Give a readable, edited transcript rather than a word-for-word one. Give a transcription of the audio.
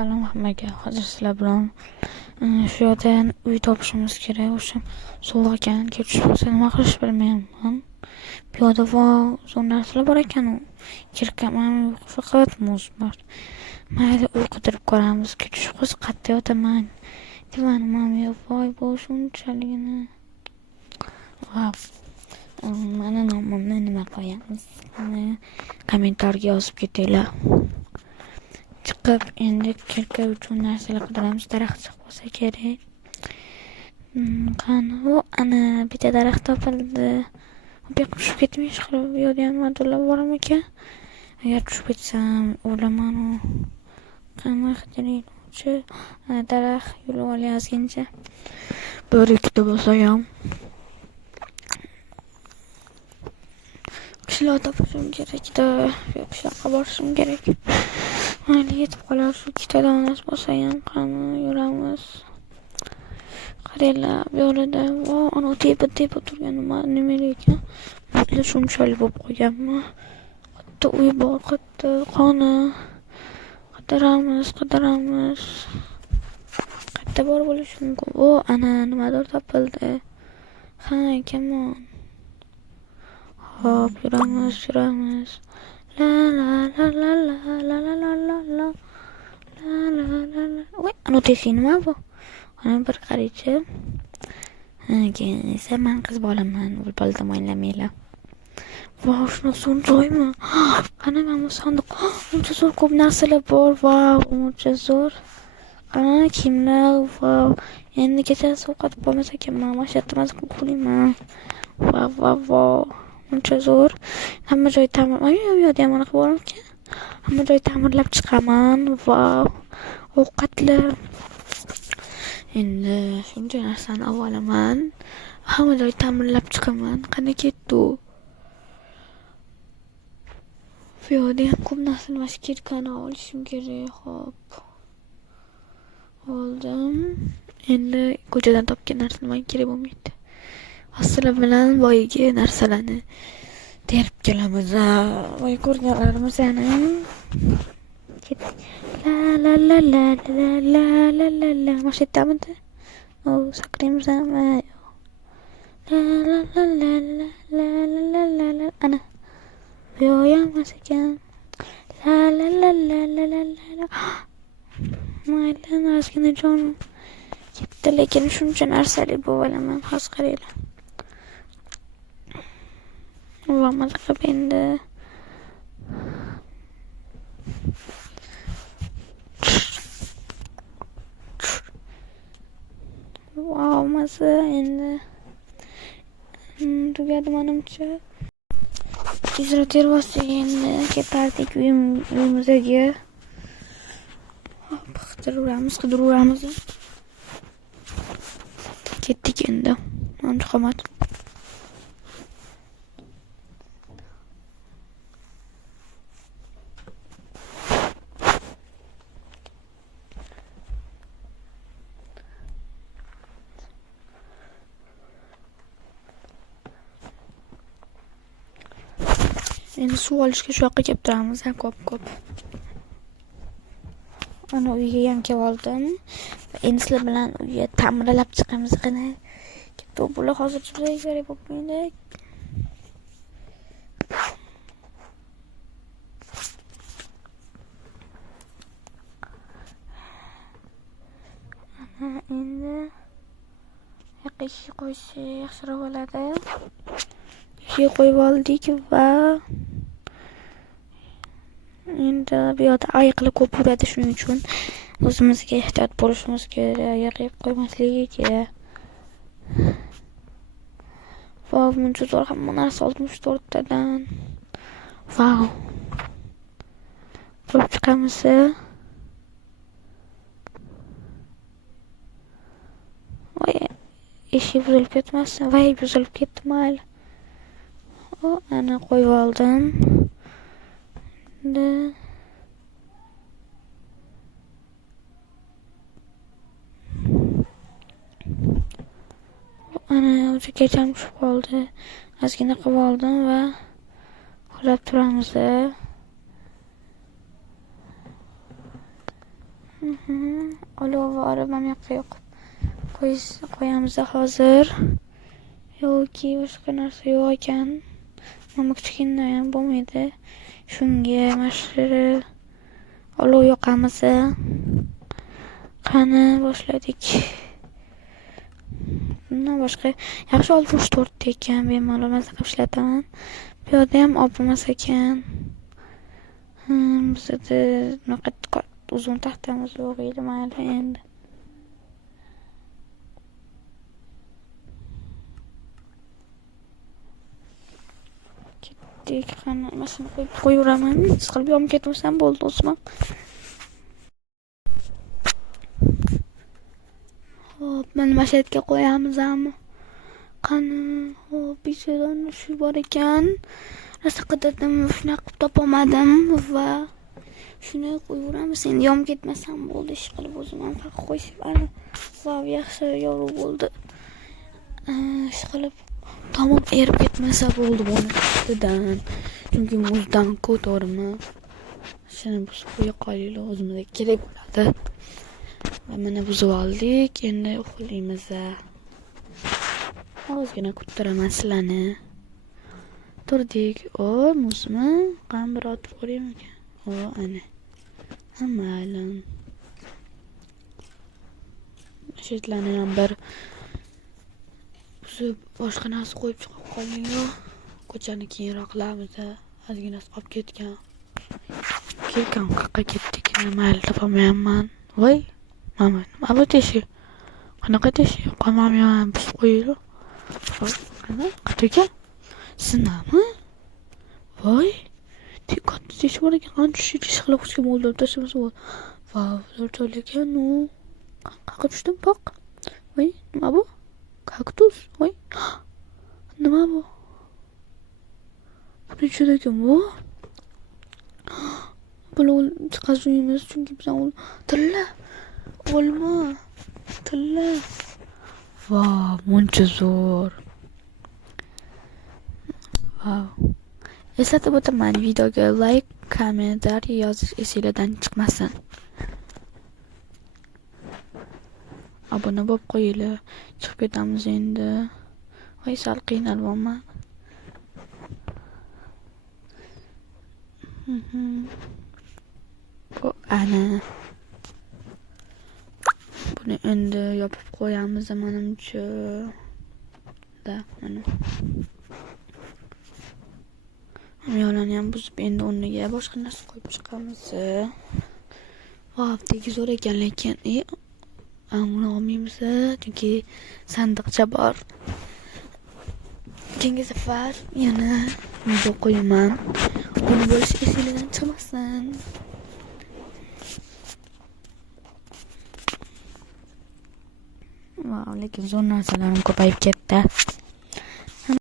Salom hammaga. Hozir sizlar bilan shu yerdan uy topishimiz kerak. O'sha sovuq ekan, ketish bo'lsa nima qilish bilmayapman. Bu yerda zo'r narsalar bor ekan. Kirkaman faqat muz bor. Mayli uy qidirib ko'ramiz. Ketish bo'lsa qayerda yotaman. Divan mami voy bu shunchaligini. Wow. Mana nomimni nima qo'yamiz? Kommentarga yozib ketinglar. Chiqib endi kirka uchun narsalar qidiramiz. Daraxt chiqsa kerak. Qani u ana bitta daraxt topildi. Bu yoqqa tushib ketmish qilib bu yerda ham modullar bormi ekan? Agar tushib ketsam o'laman u. Qani qidiruvchi daraxt yo'l olyazguncha. Bir ikkita bo'lsa ham qishloq topishim kerak-da. Qishloqqa borishim kerak. Mayli yetib qolar shu ikkita donasi bo'lsa ham qani yuramiz. Qaranglar bu yerda ana tepa turgan nima ekan? Bunlar shunchalik bo'lib qo'yganmi? Qayerda uy bor, qayerda qoni? Qidiramiz. Qayerda bor bo'lishi mumkin? Ana nimadir topildi. Ha, kamon. Hop, yuramiz. La la la la la la la la la la la. Voy, ana tesi nima bu? Ana bir qaraychi. Esa men qiz bolaman, bo'ldim o'ylamanglar. Voy, shuni so'ng joymi? Qani mana bu sandiq. Uncha zo'r ko'p narsalar bor. Voy, uncha zo'r. Qani kimlar? Voy, endi kechasi ovqat bo'lmas ekan, mana shu yerda mazkur qo'yman. Voy. Uncha zo'r. Hamma joy yo'q, mana qo'yamkan. Hamma joy ta'mirlab chiqaman. Voy. Ovqatlar. Endi shuncha narsani olaman. Hamma joy ta'mirlab chiqaman. Qani ketdi? Bu yerda ham ko'p narsa mashkirkani olishim kerak. Hop. Oldim. Endi ko'chadan topgan narsa menga kerak bo'lmaydi. Sizlar bilan boyagi narsalarni terib kelamiz. Voy ko'rganlarimiz yana. La la la la la la la la. Mashitamidi? Sakraymiz ama. La la la la la la la la. Ana. Yo'yamas ekan. La la la la la la la. Mayli, ozgina jonim ketdi, lekin shuncha narsali bo'laman. Hozir qaranglar. Vamos qilib endi wow, maza endi tugadi manimcha. Izro tervasi endi ketardik uyimizga. Qidiramiz. Ketdik endi. Ancha qomat. Endi suv olishga shu yoqqa kelib turamiz, ko'p. Ana uyga ham kelib oldim. Endi sizlar bilan uyga ta'mirlab chiqamiz. Qani ketdi bular hozircha kerak bo'lib qo'ydi. Ana endi yoqqa qo'ysa yaxshiroq bo'ladi. Qo'yib oldik va endi bu yerda ayiqlar ko'p yuradi, shuning uchun o'zimizga ehtiyot bo'lishimiz kerak. Ayiq qo'ymaslik kerak. Voy, buncha zo'r hamma narsa 64 tadan. Voy. Bo'lib chiqamiz. Voy, eshik buzilib ketmasin. Voy, buzilib ketdi mayli. Ana qo'yib oldim. Ana o'zi kecham tushib qoldi. Ozgina qilib oldim va uxlab turamiz. Olov olib mana yoqqa yoqib qo'yamiz hozir. Yoki boshqa narsa yo'q ekan. Mana kichkina ham bo'lmaydi. Shunga mashina olov yoqamiz. Qani boshladik. Bundan boshqa yaxshi 64 ekan, bemalol maza qilib ishlataman. Bu yerda ham olmas ekan. Bizda bunaqa uzun taxtamiz yo'q edi, mayli endi. Ketdik, qani mashina qo'yaveraman. Siqilib yonib ketmasam bo'ldi o'zim. Hop, mana mashatga qo'yamiz hamma. Qani, hop, bichadan shu bor ekan. Rosa qidirdim, shunaqa qilib topolmadim va shuni qo'yaveramiz. Endi yonib ketmasam bo'ldi, ish qilib o'zim ham faqat qo'yib ana. Va yaxshi yorug' bo'ldi. Ish qilib tamom erib ketmasa bo'ldi buni ustidan. Chunki muzdan ko'tarma. Shuni biz qo'ya qolaylik, o'zimizga kerak bo'ladi. Va mana buzib oldik. Endi uxlaymiz. Ozgina kuttiraman sizlarni. Turdik. Muzmi? Qani bir otib ko'raymi ekan? Ana. Mayli. Shetlarni ham bir buzib boshqa narsa qo'yib chiqib qolgan-ku. Ko'chani keyinroq qilamiz. Ozginasi qolib ketgan. Kelgan qayerga ketdik? Mayli topolmayapman. Voy. Mana bu teshik. Qanaqa teshik? Qolmamyan, biz qo'yaylik. Qani? Qayerga? Sinami? Voy. Katta teshik bor ekan. Qani tushib ish qilib o'tgan bo'ldim. Tashimsa bo'ldi. Vav, zo'r ekan u. Qayerga tushdim baq? Voy, nima bu? Kaktus. Voy. Nima bu? Buni ichida ekan bu. Buni chiqazmaymiz chunki biz tilla. Olma. Tilla. Vav, muncha zo'r. Vav. Eslatib o'taman, videoga like, kommentariy yozish esingizdan chiqmasin. Obuna bo'lib qo'yinglar. Chiqib ketamiz endi. Voy, sal qiynalyapman. Bu ana. Buni endi yopib qo'yamiz menimcha. Mana. Yo'lani ham buzib endi o'rniga boshqa narsa qo'yib chiqamiz. Voy, zo'r ekan lekin uni olmaymiz chunki sandiqcha bor. Keyingi safar yana video qo'yaman. Uni bo'lish esingizdan chiqmasin. Wow, lekin zo'r narsalarim ko'payib ketdi.